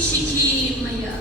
shiki maya.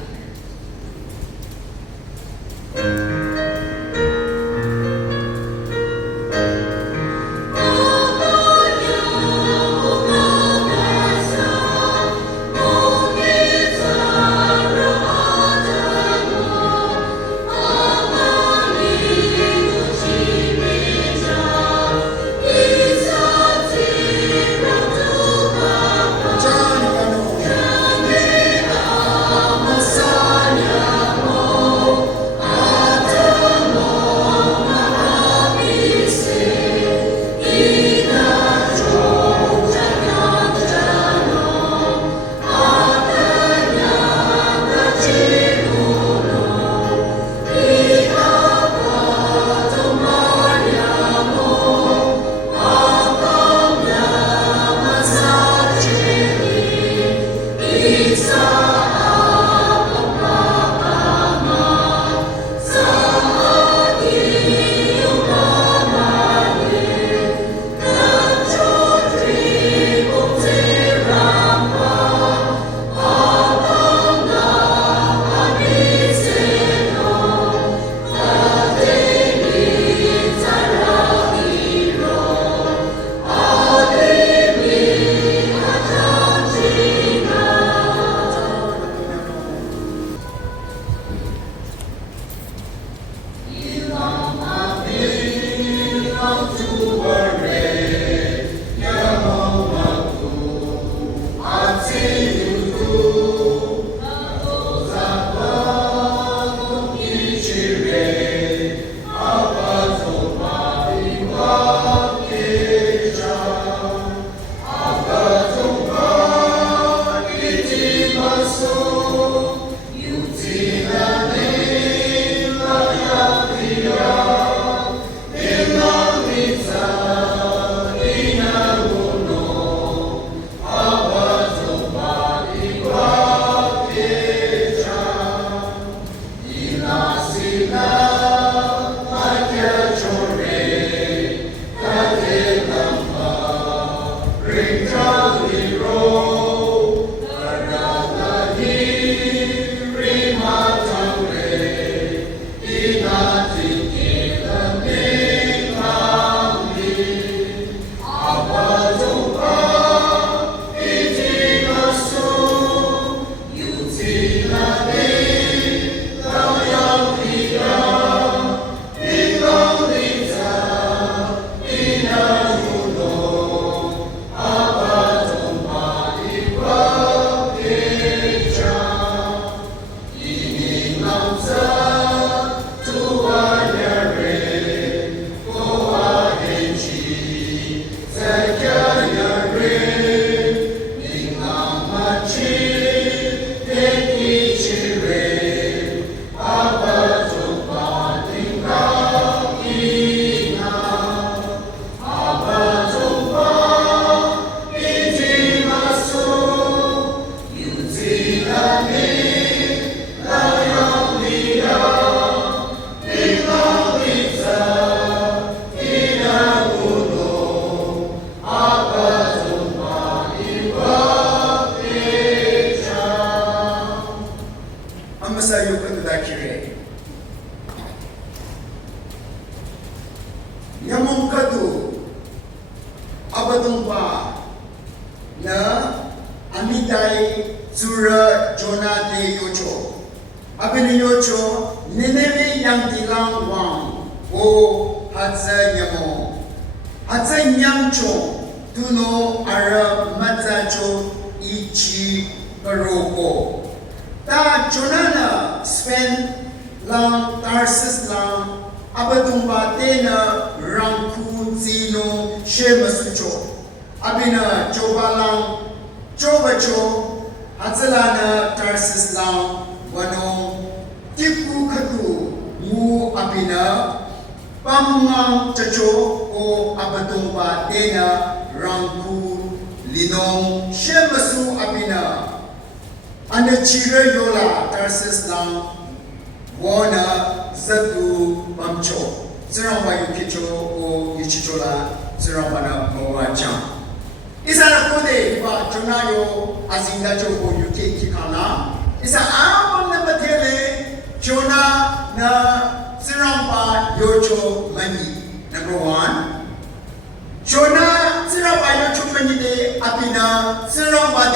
Isa na kode wa jonayo azinga joko yuke kikana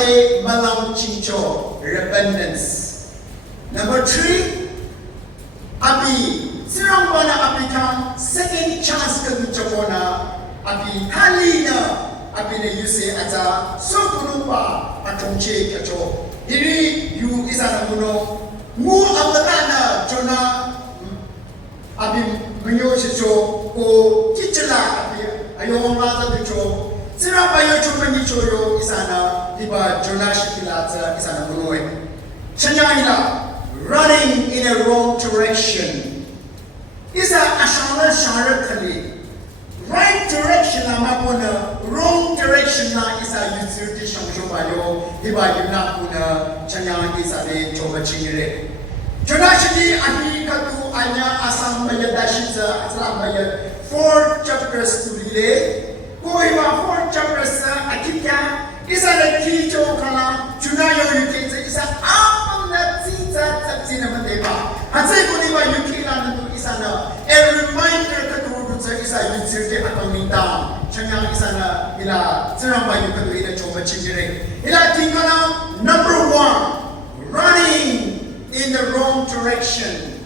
bade malang chincho repentance. Number 3, abi sirang bana abi kang second chance kami chokona abi halina abi ne yuse aja so kunupa atongche kacho diri you isana kuno mu abalana jona abi menyo chicho ko chichla abi ayo ma ta chicho sirang bayo chumani choyo isana diba jona shikila ta isana kuno chanyina running in a wrong direction. Isa ashana shara kali. Right direction na mapuna, wrong direction na isa yutsirti shangshobayo, hiba yuna puna chanya isa de choba chingire. Jonashidi ahi katu anya asam baya dashita asam baya 4 chapters to read. Ko hiba 4 chapters akika isa de kicho kala junayo yukete isa a reminder that we do is a utility accounting down. Chanya is an ila Tiramba you can do it at Chomachingere. Ila Tingana number 1, running in the wrong direction.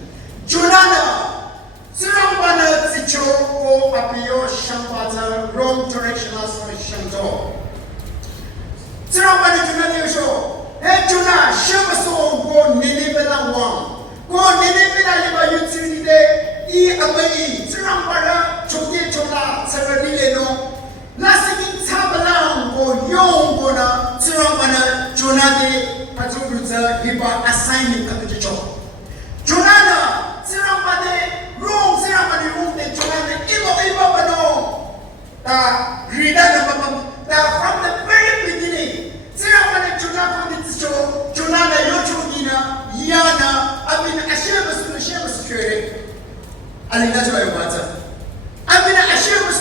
Junana Tirambana Ticho o Apio Shampata wrong direction as for Shanto. Tirambana Junani show. Hey Juna, Shamaso go Ninibela one. Go Ninibela Liba Utility. Abai, Tirambara, Choke Chola, Saradileno, Lasting Tabalang, or Yong Bona, Tirambana, Jonade, Paturuza, Hiba, assigning Kapicho. Jonana, Tirambade, Rome, Tirambadi, Rome, Jonade, Iba Bano, Rida, from the very beginning, Tirambade, Jonaka, Jonada, Yochonina, Yana, I've been ashamed to share security. And that's why I want to. I've been a share with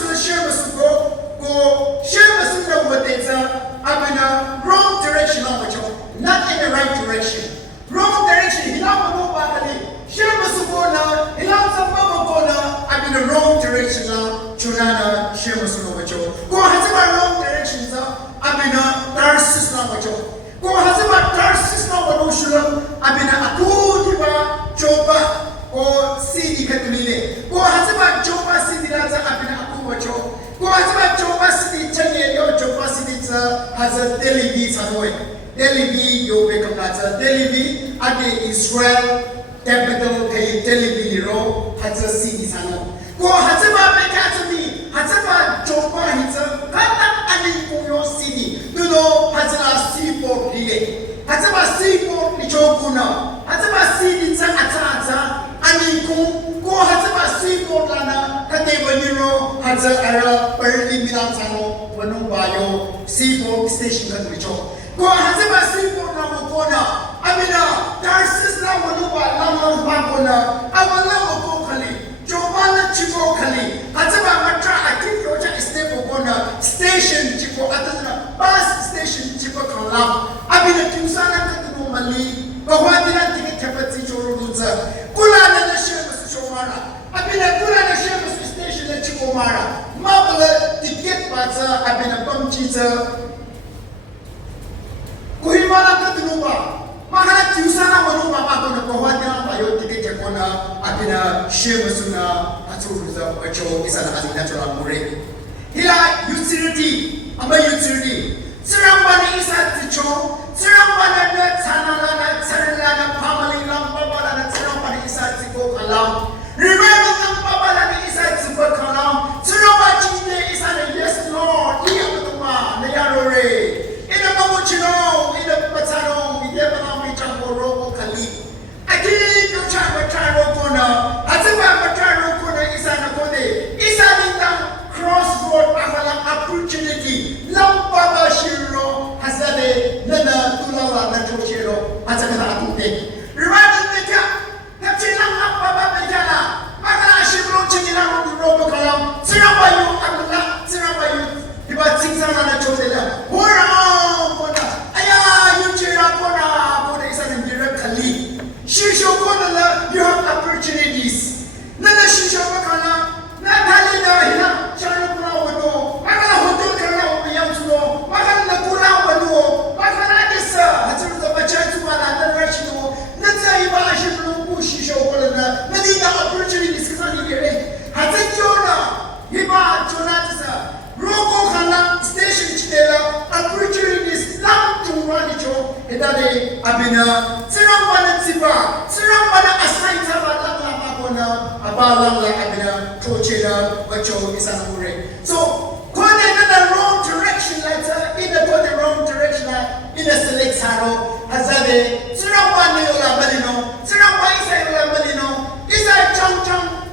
go share with what they I've been a wrong direction on which not in the right direction. Wrong direction, he not go back. Share with now, he not some go now. I've been the wrong direction now. Chunana, share with which go has my wrong directions. I've been a Tarsus now which go has my Tarsus now what I've been a good Chopa. Or CD Katulile. Go Hazaba Jopa City Raza Abina Akuacho. Go Hazaba Jopa City Chanyo Jopa City has a Delibi Sanoy. Delibi Yo Bekamata. Delibi Ade Israel capital Kay Delibi Niro has a city Sano. Go Hazaba Bekatumi. Hazaba Jopa Hitza. Hata Adi Puyo City. Do no Hazala Seaport Relay. Hazaba Seaport Nichokuna. Hazaba City Atata. Ani ko hataba seaport lana kate baniro hatsa ara perli minantano wanung bayo seaport station kan bicho ko hataba seaport na mo kona amina Tarsus na wanung ba lamang bagona awala mo ko khali jobala chipo khali hataba matra akit roja step kona station chipo atana bus station chipo kala amina tumsana katuno mali bahwadina tiket kapati choro dunza Kulana na Shemus Chomara. I've been a Kulana Shemus station at Chomara. Mabla ticket bata, I've been a bum cheater. Kuhimana Katunuba. Mahana Tusana Manuba Makona Kohana, Bayo ticket Jakona, I've been a Shemusuna, Aturuza, Pacho, is an natural mure. Hila utility, Amba utility. Sirambani is at the Cho, Sirambana, Tanana, Tanana, Pamali, Lambabana, Sirambani is at the Kalam. Remember the Babana is at the Kalam. Sirambani is at the yes, Lord, Iapatuma, Nayarore. In the Mamuchino, in the Patano, we never know which are Robo Kali. I didn't know Chapataro Kona, Azabapataro Kona is at the Kode, is at the crossroad opportunity. Lambaba Shiro has a Nana Tulawa Nachoshiro, Azaka Ate. Remember the cap, Captain Lambaba Bejana, Magana Shiro China Robo Kalam, Sirabayu, Abdullah, Sirabayu, about 600 Chosela. Hora, Aya, you cheer up on a is an directly. Shisho Kona, you have opportunities. Nana Shisho Bakana. Natalina, Charlotte, Magana Hotel, Magana Kula, Magana abina sirang bana tiba sirang bana asai taba lang lama kona abalang la abina tochela wacho isang mure so kone na the wrong direction later in the wrong direction in the select haro hazabe sirang bana yola balino sirang ba isa yola balino isa chang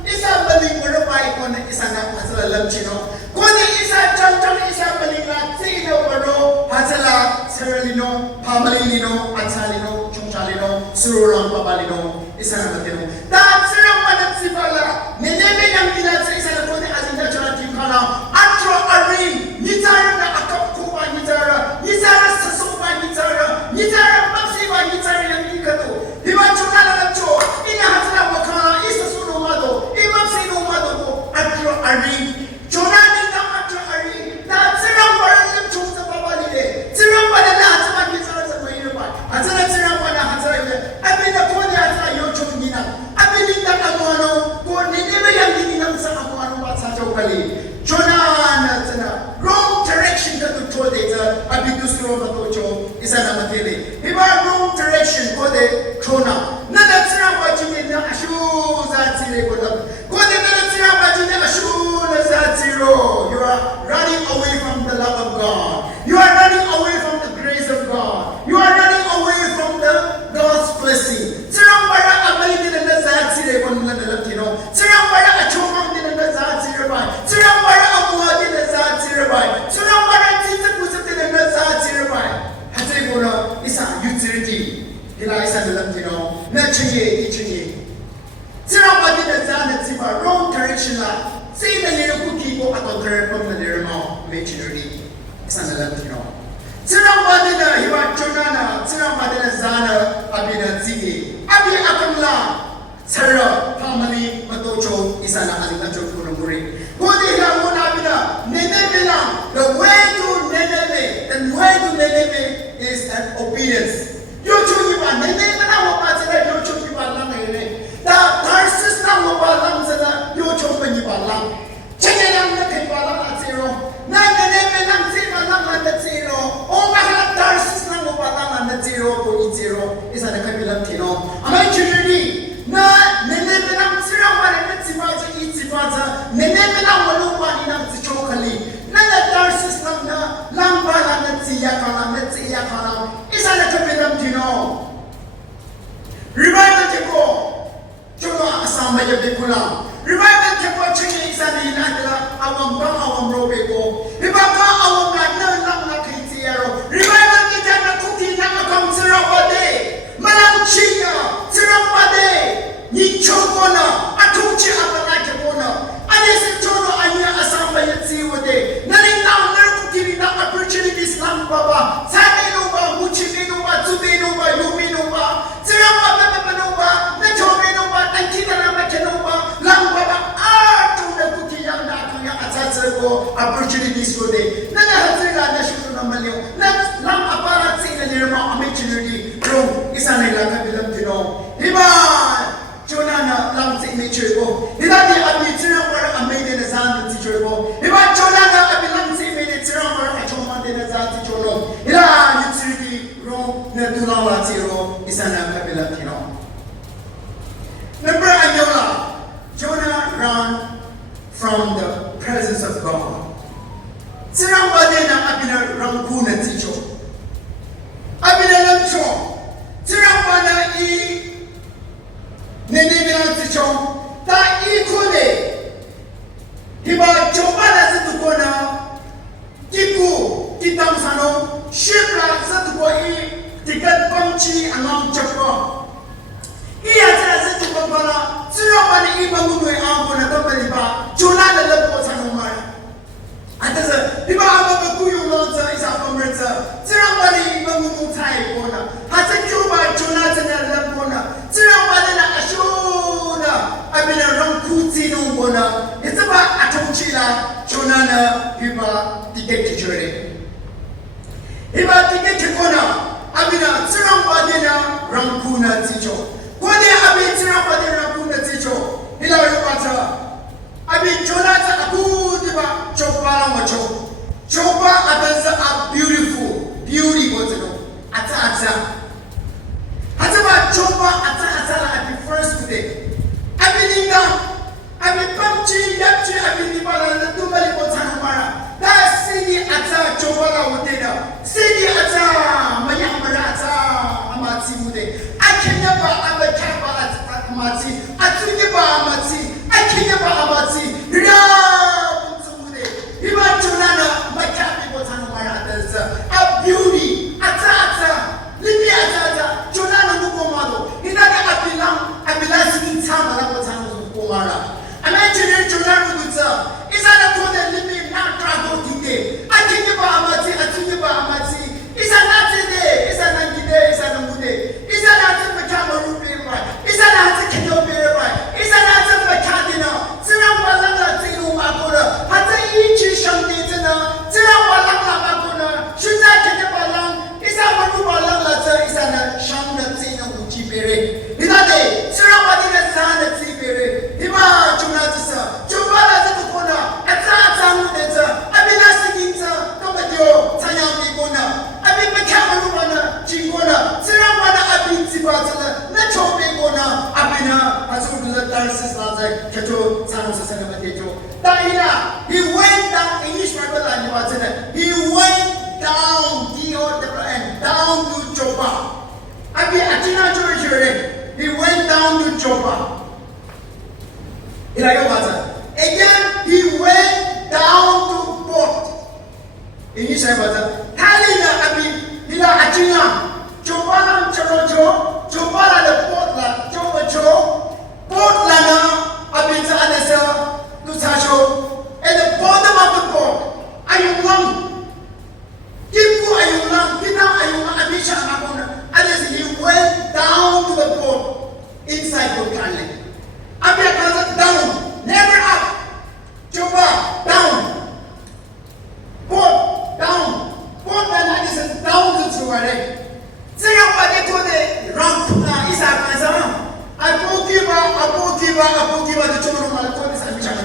isa baling murapai kone isa na hasala lamchino kone isa chang isa baling la sino baro hasala seralino pamalino atsalino chungchalino surulang pabalino isa na matino da sirang bana sibala nenebe yang bila isa na kone azinda chara timkala atro ari nitara na akap kuwa nitara sasoba nitara mapsiba nitara yang ikato diba chungala lamcho ina hasala wakala isa sunu mado imam sinu mado ko atro ari chonani na atro ari da sirang bana lamcho sa pabalile sirang bana na hasama nitara sa mahirap hasala sirang bana hasala abina kone hasala yochong nina abinita kamuano ko nenebe yang dininang sa kamuano ba sa chokali Jonah sana wrong direction ka to data abidusro matocho isa na matili iba wrong direction ko de Jonah na natsira wajine na ashu za tsire ko de na natsira wajine ashu na za tsiro you are running away from the love of God you are running away from the grace of God you are running away from the God's blessing tsira bara abali din na za tsire ko na dalakino tsira bara achomang din na za tsire ba tsira Surang bara cinta pusat dengan nasa cirbai. Hati guna isa utility. Hila isa dalam tino. Na cenye. Surang bara nasa na cipa wrong direction lah. Sina nila kuki ko atau terpem na nila mau maturity. Isa dalam tino. Surang bara na hiwa chonana. Surang bara na zana abina zigi. Abi akan lah. Sara family matocho isa na alin ajo kuno muri. Kodi ha muna abina nenebe lang. The way to Nineveh is an obedience. Yo chuki ba Nineveh na wapa sila yo chuki ba lang ngayon. Da Tarsus na wapa lang sila yo chuki ba lang. Cheke lang na kay ba lang at zero. Na Nineveh lang sila lang at zero. O mahal Tarsus na wapa lang at zero ko zero. Isa na kabilang tino. Amay chuniri na Nineveh lang sila wala na sibaza sibaza. Nineveh lang wala pa ni nang sichokali. Nada Tarsus lang na lamba lang na siya kala isa na kapilang tino revival ko chulo asama yabi ko lang revival ko chingi isa ni natila awam robe ko ibaka awam na lang na kitiyaro revival kita na kuti na akong sirapade malang chiya sirapade ni chokona atumchi apana kona adesi chono anya asama yatsiwade nalintaw na kuti na opportunities lang baba sanino ba muchino ba zubino ba yumino ba sirapa ba na chomino ba tankita na makeno ba lang baba to na kuti yang na kanya atsatsa ko opportunities ko de na hatira na shuto na maliw na lang aparat sa inalirma opportunity from isa nila kabilang tino diba Jonah na lang sa image ko hilati abi tirang para amede na sa teacher ko diba Jonah na abi lang sa image tirang para achoma de na sa teacher ko ila utility ro na tulang la zero isa na kabilang tino number ayola Jonah ran from the presence of God tirang ba de na abi na rangku na teacher abi na lamcho tirang ba na Nineveh na teacher ta ikone hiba choba na zetu kona kiku kitang sano shipra zetu ko tikat pamchi anam chakwa iya tara zetu ko bala sira bani ibangu no ambo na tabali ba chona na lepo sano mara ataza hiba aba ku yo lonza isa pamretsa sira bani ibangu no tai kona hata chuba chona tana lepo na sira bani na ashuna abina rankuti no bona itaba atonchila chona na hiba tiket chore hiba tiket kona abina sira bani na rankuna ticho kone abi sira bani rankuna ticho ila yobata abi chona ta akudiba chopa macho chopa atanza a beautiful beauty what's it ata Ataba Choba Atala at the first today. I've been in down. I've been pumping, yapchi, I've been in the Tumali Botanamara. That's Sidi Ata Choba Wodena. Sidi Ata Mayamarata Amati Mude. I can never have a Kaba at Amati. I can never Amati. I can never Amati. Imaginana, my cat Botanamara. There's a beauty. Ata. Libi Ata. Jonana Mukomado. In that Abilasing Tama Botano Komara. Imagine Jonana Muta. Is that a total living not travel today? I think about Amati, I think about Amati. Is that not today? Is that not today? Is that not today? Is that not the camera right? Is that not the candle right? Is that not the cardinal? Tirawalanga Tinu Makura. Hata each Shantina. Tirawalanga Makuna. Should I take a balang? Is that what you balanga? Is that a Shanga Tina Uchibere? Is that day? Tirawadi Sana Tibere. Hima Junatisa. Jubala Tukuna. Atata Mudeta. Abilasigita. Tomadio. Tayami Bona. Abimakamaruna. Jingona. Tirawada Abintibatana. Nacho Begona. Abina. Azula dances like Kato. Tanos Sanamato. Tahina. He went down English Bible and Watana. He went down and down to Joppa. Abi Atina George. He went down to Joppa. Again, he went down to port. In his Bible, Talina Abi Hila Atina, Jopana Chorojo, Jopana the Portland, Jovacho, Portlana, Abita Anessa, Lusacho, at the bottom of the port. Are you long? Kipu are you long? Kita are you long? Abisha Abona. And he went down to the port inside the Kali. Abia down, never up. Joba down. Port down. Port and is down to Tuare. Say what they told the Rampuna is a Mazama. Abogiba, the children of Malcolm is a Michel.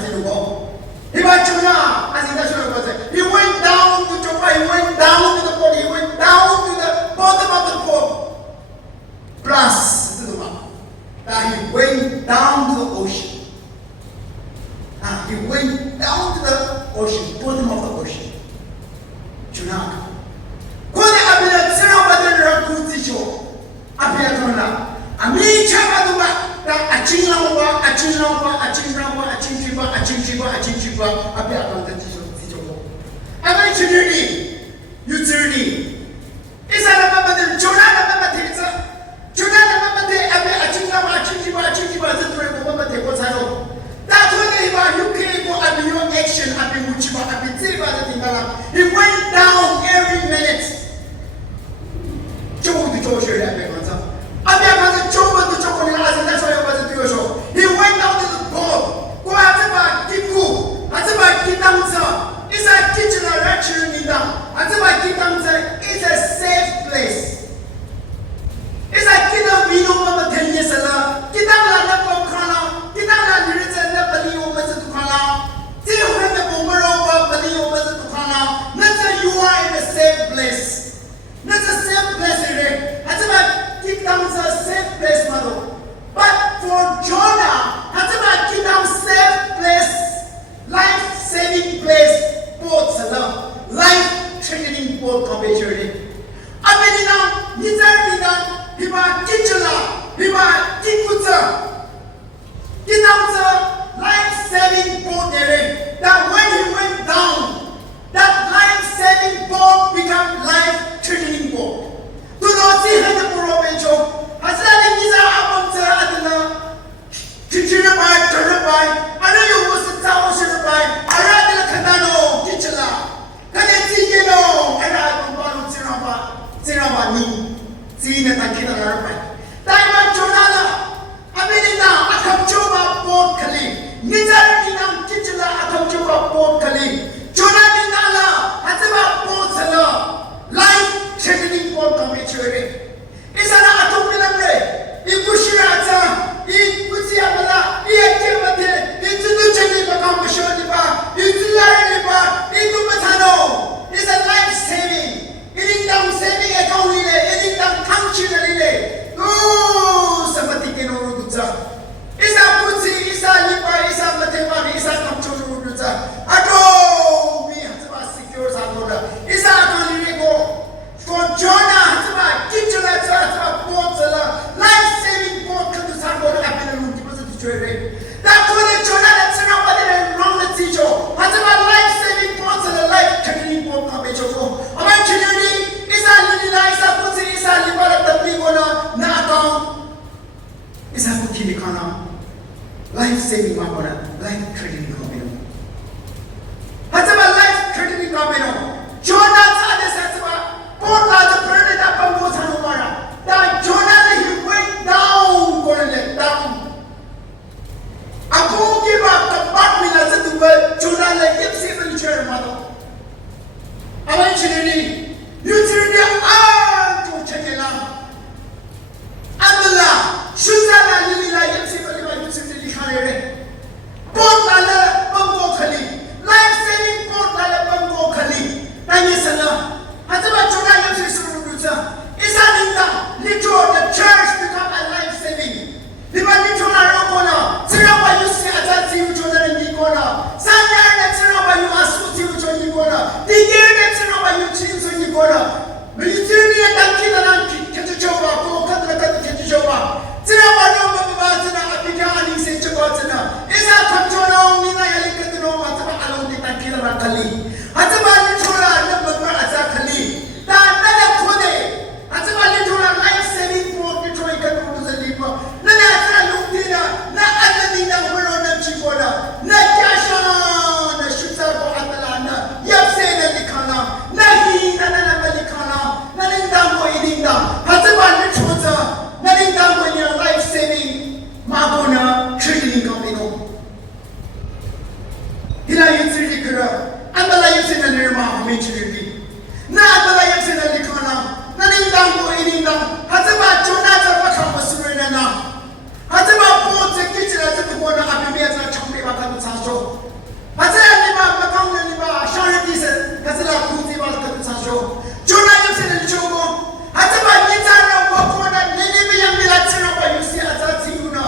He went to now, as international was. He went down to Joba, he went down to the port, he went down to the bottom of the port. Plus, that he went down to the ocean. He went down to the ocean, bottom of the ocean. Junaka. Kone abila tsira badal rakuti show. Abia tona. Ami chama duba. Ta achinjiba. Abia kanta tisho. Ami chiridi. Utiridi. Isa na babadal Jonana babateza. Jonana babate abia achinjiba zitwe babate kotaro. That's when they were UK go at your action at the Muchiba at the Tingala. He went down every minute. Joe the Joe Sherry at the Gonza. Abia Joe the Chocolate as that's why I was a show. He went down to the pub. Go at about Kiku. At about Kitamsa. It's a kitchen or lecture in down. At about Kitamsa. It's a safe place. It's a kid of Vino Mama 10 years ago. Kitala Lepo Kana. Kitala Lirita Lepali over to Kana. Till when the Bomber over Bali over to Kana. Let's you are in a safe place. That's a safe place today. That's about Kitam's safe place, mother. But for Jonah, that's about Kitam's safe place, life-saving place, boats alone, life-threatening boat comparatively. Abedina, Nizarina. Hiba Kitchela, Hiba Kikuta. Kitamsa life-saving boat there. That when he went down, that life-saving boat became life isa ko kinikana life saving mapona life threatening kameno hatama life threatening kameno Jonah sa desatwa porta the planet apang mo sa numara that Jonah he went down down ako give up the part mina sa tuba Jonah la yep seven chair mado awai chini you chini to chekela andala shuzala lila yep seven ba you chini likhare porta la bamko khali life saving porta la bamko khali tani sala hataba Jonah yep seven rusa isa ninda litro the church become a life saving diba litro na rokona sira ba you see atati you Jonah ni kona sanya na sira ba you asuti you Jonah ni kona digere na sira ba you chinso ni kona militini ya tankina na kitu choba ko kadra kadra kitu choba sira ba you ba tana apika ani se choba tana isa kamchona mina yali kadro mataba alon ni tankina na kali hataba litro na babba asa kali ta nala khode hataba litro na life saving for litro ikadro zalipa na asa lungtina na adani na wero na chikoda na jasha na shuta ko atalana yapse na likana na hi na malikana na lindam ko idinda hataba litro za na lindam ko ni life saving mabona training kamino ila yitsiri kira andala yipse na nirma menchiri na andala yipse na likana na lindam ko idinda hataba Jonah za pakama surena na hataba pote kichira za kubona abimia za chambe bakatu sanso hataba ni ba makauna ni ba shari dise hataba kuti ba bakatu sanso Jonah yipse na lichogo hataba nitana wakona nini biyambila tira ba yusi atati yuna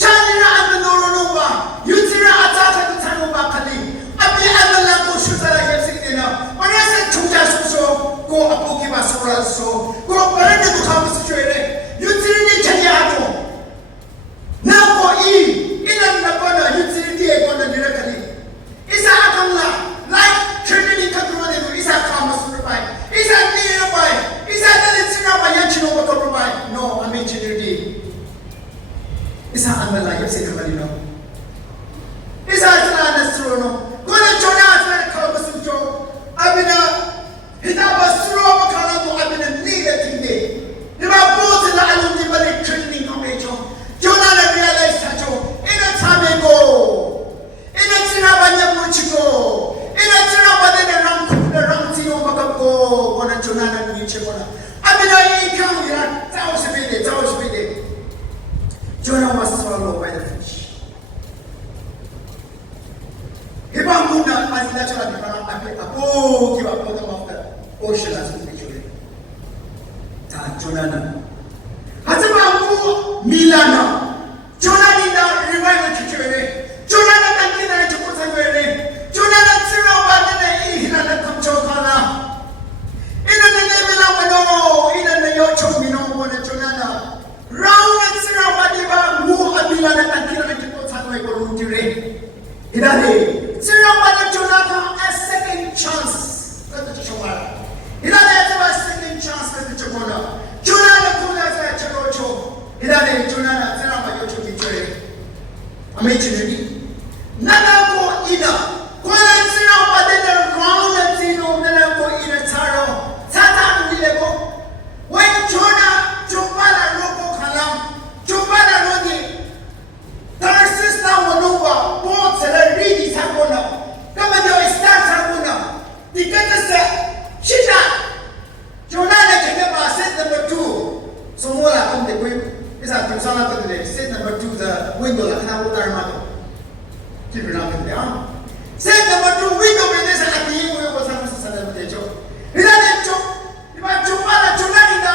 chanira andoro nomba yutira ataka tutano ba kali abi amala ko shutara yipse ina onese chuja suso ko apoki ba sura so ko parade ko khamu chwere yutiri ni chanya ato na ko ina na bana yutiri ti e bana directly isa akamla like training ka to ne isa khamu surbai isa nearby isa dale tsina ba yanchino ba ko bai no amen chiri isa amala yepse kamali no isa tsana na suro no ko na Jonah tsana khamu sujo abina hitaba suro ba kana to abina ni da tinde diba both la alun di balik training komecho Jonah na realize tacho ina tamego ina tsina banya muchiko ina tsina bade na ram tino makapko kona Jonah na niche kona abina ikam ya tawshibide Jonah was swallowed by the fish hibanguna azila chana bikana apo kiwa bottom of the ocean as we picture it ta Jonah na hataba mu milana Jonah ni na revival kichwele Jonah na tankina na chukusa wele Jonah na tsira bade na ihina na kamchokana ina na nemela wano ina na yocho mino wana Jonah na round na tsira bade ba mu abila na tankina na chukusa wele ko runtire idale tsira bade Jonah ka a second chance kada chomara idale ataba second chance kada chomara Jonah na kula za charocho idale Jonah na tsira ba yocho kichwele amechini nana ko ina kwana tsira bade na round na tino nana ko ina taro tata ndile ko when Jonah chumbala robo khala chumbala rodi tarsis na wanuwa both la ridi sakona kama ndio start sakona tikata sa shita Jonah na kema set number 2 so mola kom de koi isa tumsana to de set number 2 the window la kana utar mato kibina kende set number 2 window me desa ati ko ko sa sa sa de cho ila de cho iba chupala Jonah ina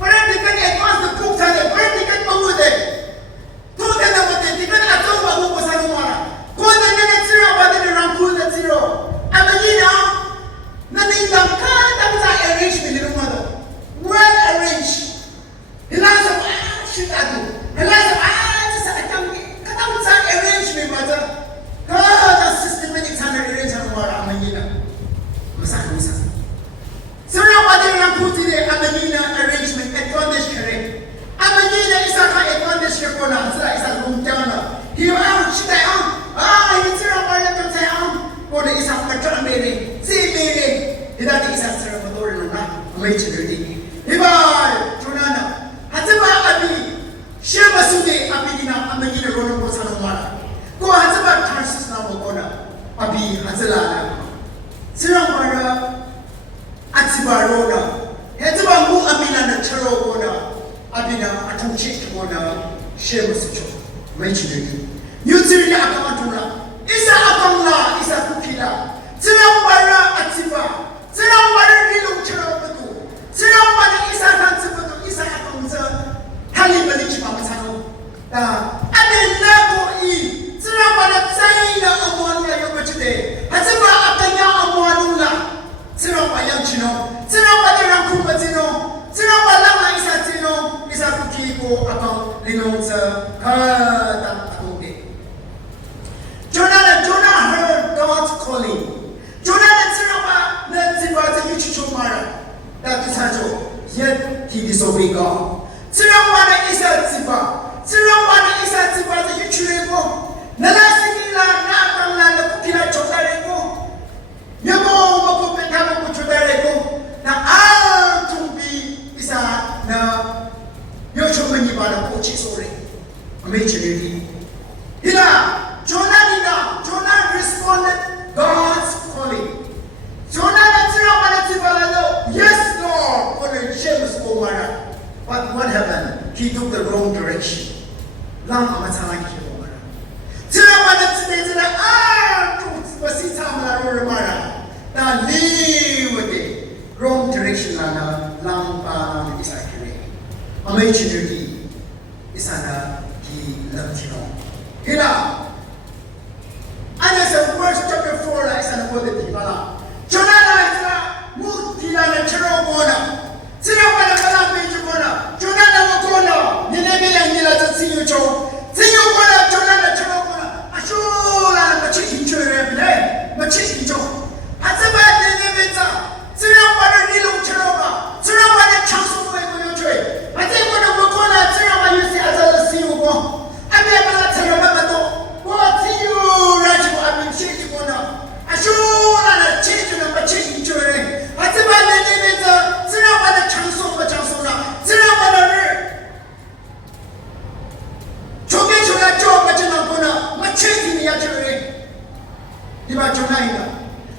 para dikan advance the cook tane para dikan pamude to de na bote dikan ato ba ko sa numara ko de ne tsira ba de rampul de tsiro amina na ni ka ta sa arrange ni no mother well arranged hilaza shit adu hilaza sa atam ka ta sa arrange ni mother ka ta systematic sana arrange Mara. Go answer about Tarsus now, Mokona. Abi Hazalana. Siramara Atibarona. Hezabangu Abina Charogona. Abina Atunchikona. Shemusicho. Mentioned Yutiri Akamatuna. Isa Akamla, Isa Kukila. Siramara Atiba. Siramara Nilu Charabaku. Siramara Isa Hansabatu, Isa Akamza. Halibalish Mamatano. Abenako E. Siramara Zaina Amonula Yomachide. Hazaba Akanya Amonula. Sirama Yanchino. Siramara Rakumatino. Siramara Isatino. Isa Kukiko Akam Linonza. Jonah heard God's calling. Jonah that is Hajo. Yet he disobeyed God. Siramana is a Ziba. Siramana is a Ziba the Yuchurego. Nalasikila Nakamla the Kukila Chotarego. Yamo Mokopekama Kuchudarego. Now I'll to be is a now Yochomani Bada Pochi Amazing. Jonah responded God's calling. Yes, Lord, but what happened? He took the wrong direction. Wrong direction and as a verse chapter 4, I said, what the people are. Jonah Mutila Cherogona. Sinapana Page Jonah Mokona. Ninemi Nila to see you, Joe. Sinopona, Jonah Cherogona. Ashura, Machi Cherogona. Machi Joe. Hazaba Ninevita. Sinapana Nilo Cheroga. Sinapana Chansu Trade. I think what a Mokona Cheroma you see as a see you go. I never tell you. What see you, Rajiv? I've been changing one up. I show a change in a change to it. I said, my name is Sinapa Chanso, Chansona, Sinapa. Choking to that job, Machinapuna, my change in the actuary. Dimajonina.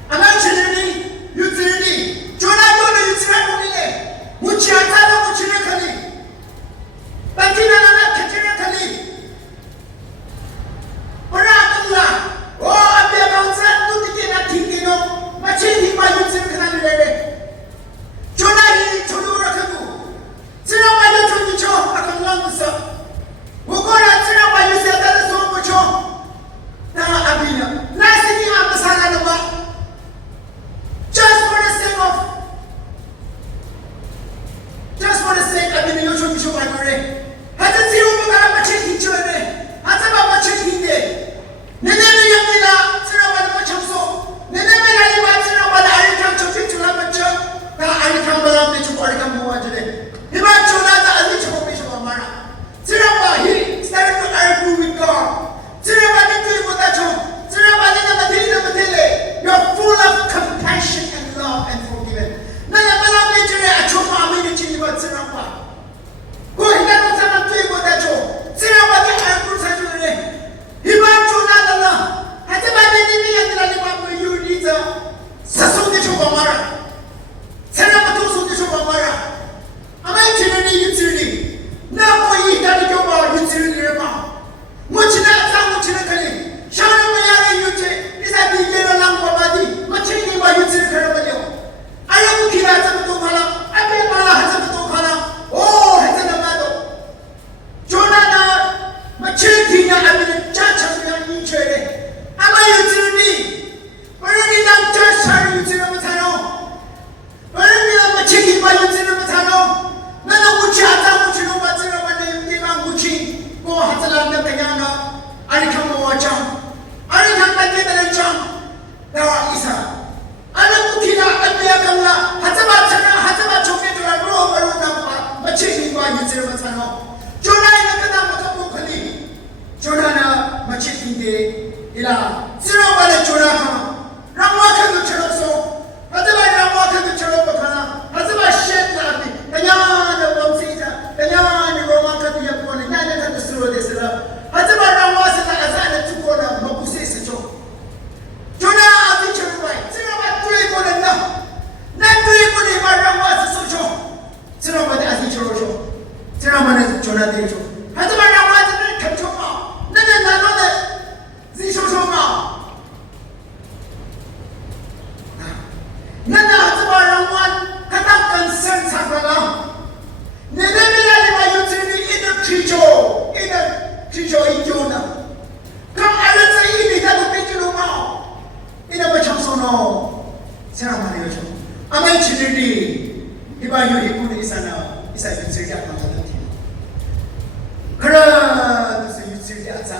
And actually, utility. Jonathan, you travel which you are Muchinakali. Batina Katinakali. Oh, I'm about looking at Tino, Machini, my youth, Jonah, Tolu, Sinapa, you to I can learn, sir. We're going to Sinapa, you said that is so much. Now, Abina, last thing I'm the son of the just for the sake of, just for the sake of the usual show, I agree. Had to see who got a chicken to it. Had about chicken day. Nenemi Yamila, Sirama Chamso, Nenemi Aliba, Sirama, I come to fit to Lamacha, I come along to Parikam today. Himachona, a little bishop of Mara. Sirama, he started to argue with God. Sirama, Sirama, you're full of compassion and love and forgiveness. Nana, I told my amenity about Sirama. Go ahead, I'm going to that show. Sirama, the argue today. 지난번에 전화드리죠. 하지만 나와서는 겹쳐마. 나는 나는 지소소마. 나는 하지만 나와 가장 concern 사과가 내내미라니 마유트니 이들 기조 이교나. 그럼 알아서 이미 나도 뺏기로 마. 이놈의 청소노 지난번에요. 아마 지들이 이봐요 이분이 이사나 유치를 하는 그런 유치를 하자.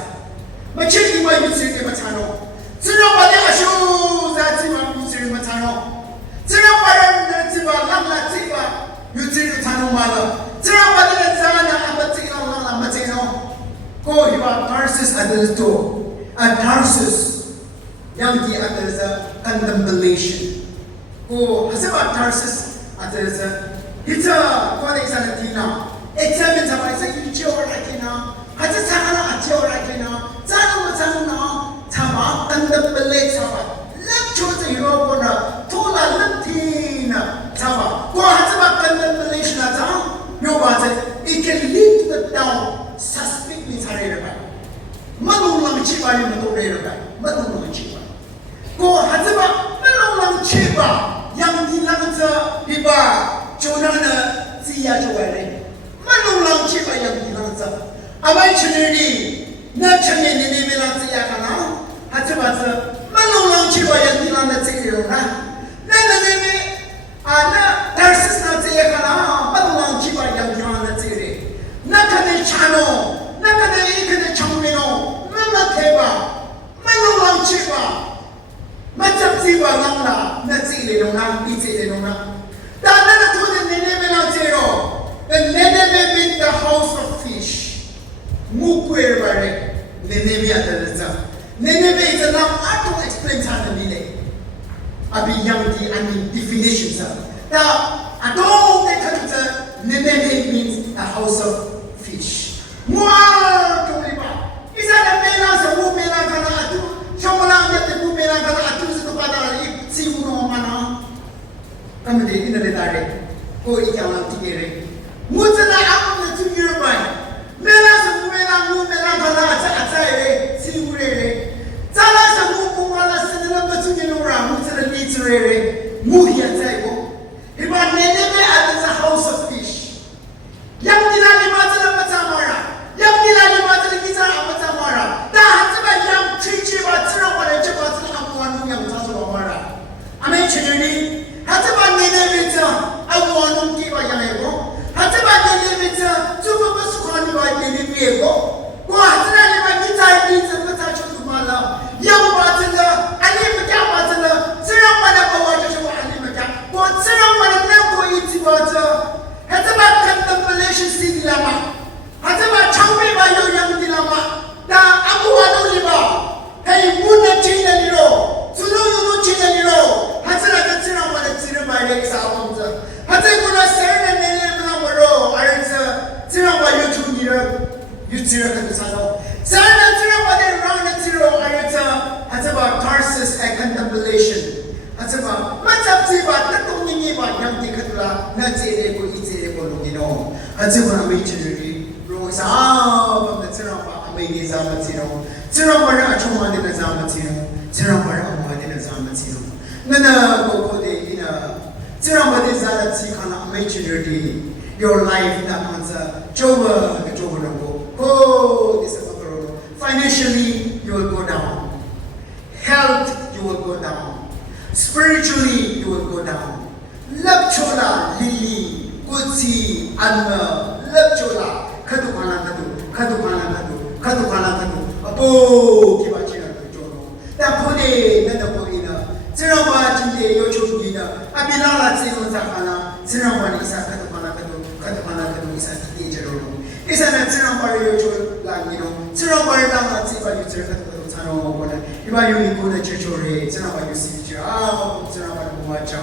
마치 이와 유치를 마찬가지로 지난번에 아쉬우자지만 유치를 마찬가지로 지난번에 지바 랑라 지바 유치를 타는 말로 지난번에 자나 아버지가 랑라 마찬가지로 고 이와 Tarsus 아들도 Tarsus 양기 아들자 contemplation 고 하세바 Tarsus 아들자 Kita kau ada sana tina, examine sama isa ijo orang kena, haji sana ajo orang kena, sana macam na, sama tanda pelak sama, lep cuci hero puna, tola lep tina, sama, kau haji makan tanda pelak sana sama, yo baca, it can lead to the down, suspect ni cari lepas, manulang cipa ni betul lepas, manulang cipa, kau haji manulang cipa, yang hilang hiba. Jonana siya jualai, manulang cipa yang dilangsa. Abai ceneri, nak ceneri ni bilang siya kana, hati bahasa manulang cipa yang dilangsa siya na. Nana ni, ana Tarsus na siya kana, manulang cipa yang dilangsa siya. Nak kena chano, nak kena ikut changmino, mana teba, manulang cipa, macam cipa langla, nak siya na, isi na. Dana tu the Nineveh na zero. The Nineveh means the house of fish. Mukwe bare Nineveh atalza. Nineveh is a noun. I don't explain how to mean. Abi yangi I mean definitions. Now I don't think that Nineveh means a house of fish. Mua tulipa. Isa na mela sa mela kana atu. Shomola ngete mela kana atu sa pada si uno mana. Kami di ina letare, ko ikan tingere. Mujana aku tu Europe. Mela semua mela kana aca ere, siure. Jala semua kumala sedang berjuang orang, mujana litere, muhia caibo. Iba Nineveh ada a house of fish. Yang dilali macam mara, yang dilali macam kita macam mara. Dah hati yang cici macam mana cepat amuan yang jatuh mara. Ame ciri 하지만 내내면서 아무 원룸 끼가 양해고 하지만 내내면서 주부 수관이 와 내내면고 고 하지나니만 기타에 비즈부터 쳐도 말라 영 맞으나 아니면 야 맞으나 쓰렁만한 거 와주시고 아니면 야고 쓰렁만한 내고 있지 맞아 하지만 contemplation 시디라마 하지만 창비만 요양디라마 나 아무 와도리마 헤이 문에 지내리로 수능으로 지내리로 하지나 쓰렁만한 Baik sahaja. Hati guna saya nenek menamaro, arisa cira bayu cungira, cira kata sahau. Saya cira pada orang cira arisa hati bah Tarsus contemplation. Hati bah macam siapa tertung ini bah yang dikatalah nak ciri ko iciri ko lugino. Hati bah amai ciri, orang sahab cira bah amai ni zaman cira pada acuma dengan zaman cira pada amai dengan zaman cira. Nana ko de ina. Jiramadi zala kana amazing your life that answer joba the joba no go this financially you will go down, health you will go down, spiritually you will go down. Love chola lili kutsi anma love chola kadu apo kiba chira jono ta pone nanda po ina Siramba jinde yo chogina abilala tsino zakana siramba ni isa katapana isa kiti jero isa na siramba yo chog langino siramba langa tsiba yo tsira katapana tsano bona iba yo ni kona chechore siramba yo sirija siramba mo macha